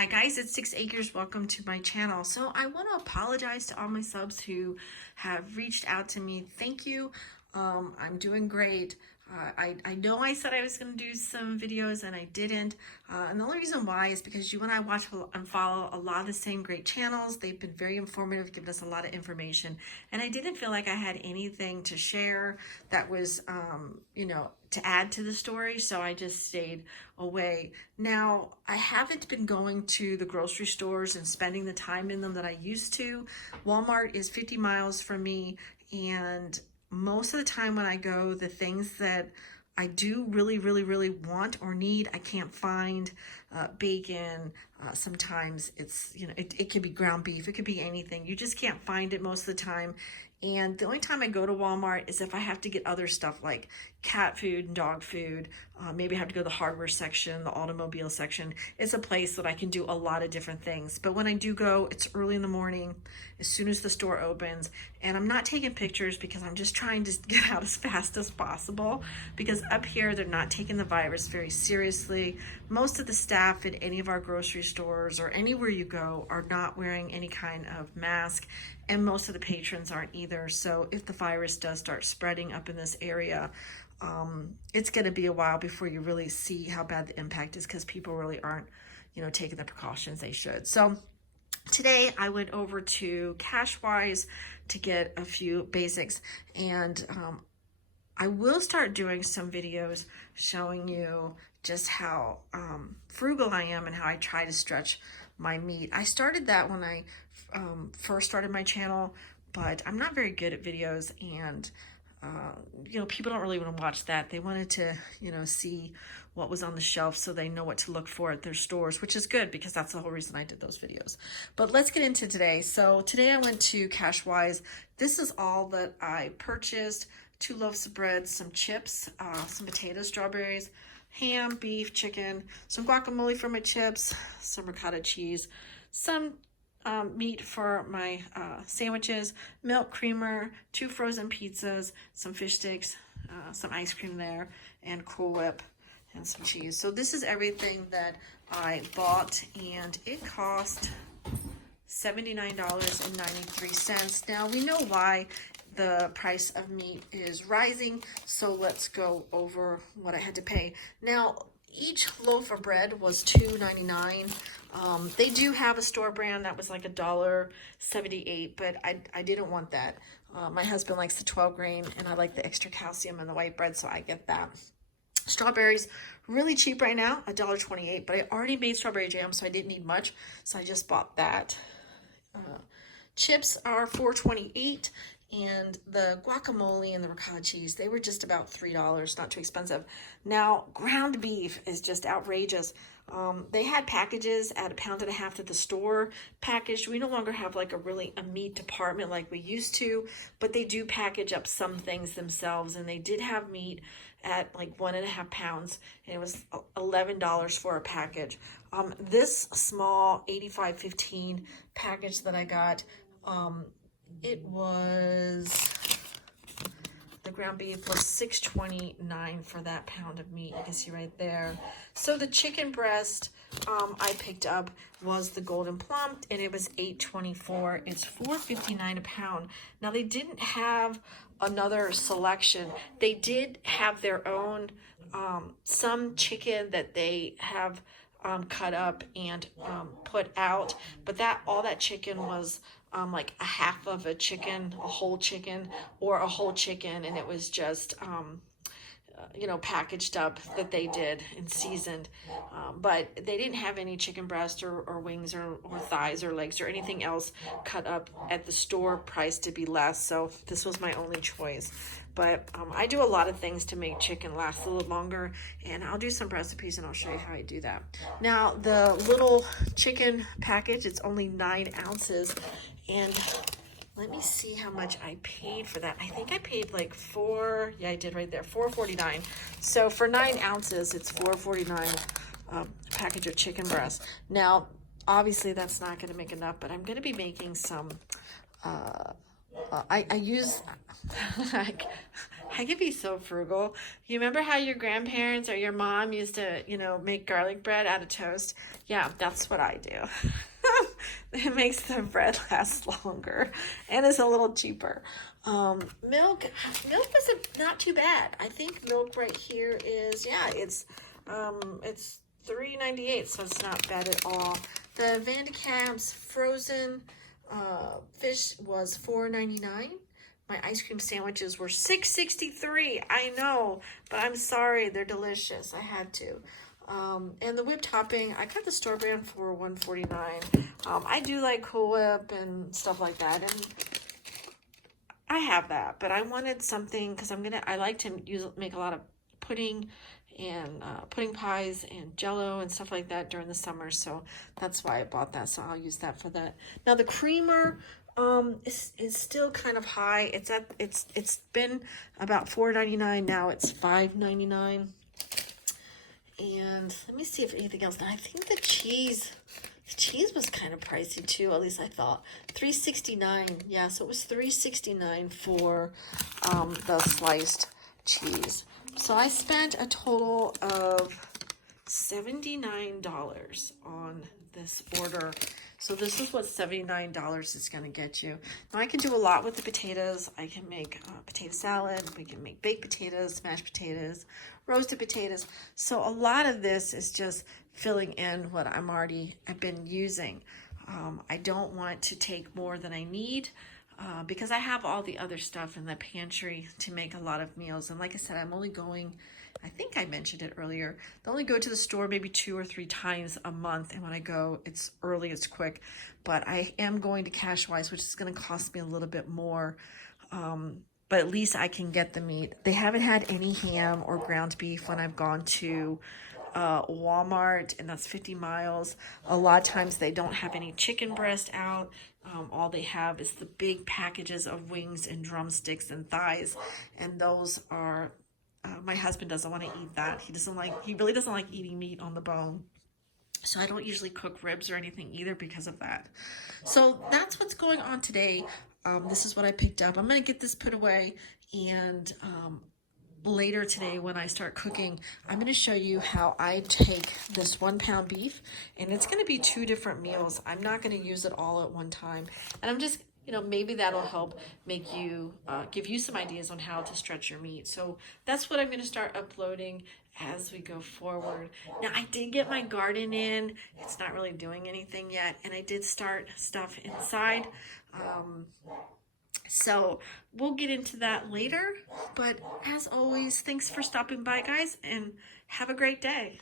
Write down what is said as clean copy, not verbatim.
Hi guys, it's 6 Acres. Welcome to my channel. So I want to apologize to all my subs who have reached out to me. Thank you. I'm doing great. I know I said I was going to do some videos and I didn't. And the only reason why is because you and I watch and follow a lot of the same great channels. They've been very informative, given us a lot of information. And I didn't feel like I had anything to share that was, to add to the story. So I just stayed away. Now, I haven't been going to the grocery stores and spending the time in them that I used to. Walmart is 50 miles from me, and most of the time when I go, the things that I do really want or need, I can't find. Bacon, sometimes it's, it could be ground beef, it could be anything. You just can't find it most of the time. And the only time I go to Walmart is if I have to get other stuff like cat food and dog food. Maybe I have to go to the hardware section, the automobile section. It's a place that I can do a lot of different things. But when I do go, it's early in the morning, as soon as the store opens. And I'm not taking pictures because I'm just trying to get out as fast as possible. Because up here, they're not taking the virus very seriously. Most of the staff at any of our grocery stores or anywhere you go are not wearing any kind of mask. And most of the patrons aren't either. So if the virus does start spreading up in this area, it's going to be a while before you really see how bad the impact is, because people really aren't, taking the precautions they should. So today I went over to Cashwise to get a few basics, and I will start doing some videos showing you just how frugal I am and how I try to stretch my meat. I started that when I first started my channel, but I'm not very good at videos, and people don't really want to watch that. They wanted to, see what was on the shelf so they know what to look for at their stores, which is good because that's the whole reason I did those videos. But let's get into today. So today I went to Cashwise. This is all that I purchased: 2 loaves of bread, some chips, some potatoes, strawberries, ham, beef, chicken, some guacamole for my chips, some ricotta cheese, some meat for my sandwiches, milk creamer, 2 frozen pizzas, some fish sticks, some ice cream there, and Cool Whip, and some cheese. So this is everything that I bought, and it cost $79.93. Now, we know why the price of meat is rising, so let's go over what I had to pay. Now, each loaf of bread was $2.99. They do have a store brand that was like $1.78, but I didn't want that. My husband likes the 12 grain, and I like the extra calcium in the white bread, so I get that. Strawberries, really cheap right now, $1.28, but I already made strawberry jam, so I didn't need much, so I just bought that. Chips are $4.28, and the guacamole and the ricotta cheese, they were just about $3, not too expensive. Now, ground beef is just outrageous. They had packages at £1.50 at the store packaged. We no longer have like a meat department like we used to, but they do package up some things themselves, and they did have meat at like 1.5 pounds, and it was $11 for a package. This small 85-15 package that I got, it was, the ground beef was $6.29 for that pound of meat. You can see right there. So the chicken breast I picked up was the golden plumped, and it was $8.24. It's $4.59 a pound. Now, they didn't have another selection. They did have their own, some chicken that they have cut up and put out, but all that chicken was like a half of a chicken, a whole chicken, or a whole chicken, and it was just packaged up that they did and seasoned, but they didn't have any chicken breast or wings or thighs or legs or anything else cut up at the store price to be less, so this was my only choice. But I do a lot of things to make chicken last a little longer, and I'll do some recipes and I'll show you how I do that. Now, the little chicken package, it's only 9 ounces, and let me see how much I paid for that. I think I paid like I did right there, $4.49. So for 9 ounces, it's $4.49 package of chicken breast. Now, obviously that's not gonna make enough, but I'm gonna be making some I use, I, I could be so frugal. You remember how your grandparents or your mom used to, make garlic bread out of toast? Yeah, that's what I do. It makes the bread last longer and it's a little cheaper. Milk was not too bad. I think milk right here is, yeah, it's $3.98, so it's not bad at all. The Van de Kamp's frozen fish was $4.99. My ice cream sandwiches were $6.63. I know, but I'm sorry, they're delicious. I had to. And the whip topping, I got the store brand for $1.49. I do like Cool Whip and stuff like that, and I have that, but I wanted something because I like to make a lot of pudding and pudding pies and jello and stuff like that during the summer, so that's why I bought that. So I'll use that for that. Now the creamer is still kind of high. It's been about $4.99. Now it's $5.99. And let me see if anything else. I think the cheese was kind of pricey too, at least I thought. $3.69. Yeah, so it was $3.69 for the sliced cheese. So I spent a total of $79 on this order. So this is what $79 is going to get you. Now I can do a lot with the potatoes. I can make potato salad. We can make baked potatoes, mashed potatoes, roasted potatoes. So a lot of this is just filling in what I've been using. I don't want to take more than I need because I have all the other stuff in the pantry to make a lot of meals. And like I said, I'm only going, I think I mentioned it earlier, I only go to the store maybe 2 or 3 times a month. And when I go, it's early, it's quick. But I am going to Cashwise, which is going to cost me a little bit more. But at least I can get the meat. They haven't had any ham or ground beef when I've gone to Walmart, and that's 50 miles. A lot of times they don't have any chicken breast out. All they have is the big packages of wings and drumsticks and thighs, and those are my husband doesn't want to eat that. He really doesn't like eating meat on the bone. So I don't usually cook ribs or anything either because of that. So that's what's going on today. This is what I picked up. I'm going to get this put away, and later today when I start cooking, I'm going to show you how I take this 1 pound beef, and it's going to be 2 different meals. I'm not going to use it all at one time, and I'm just, maybe that'll help make you, give you some ideas on how to stretch your meat. So that's what I'm going to start uploading as we go forward. Now I did get my garden in. It's not really doing anything yet, and I did start stuff inside. So we'll get into that later. But as always, thanks for stopping by, guys, and have a great day.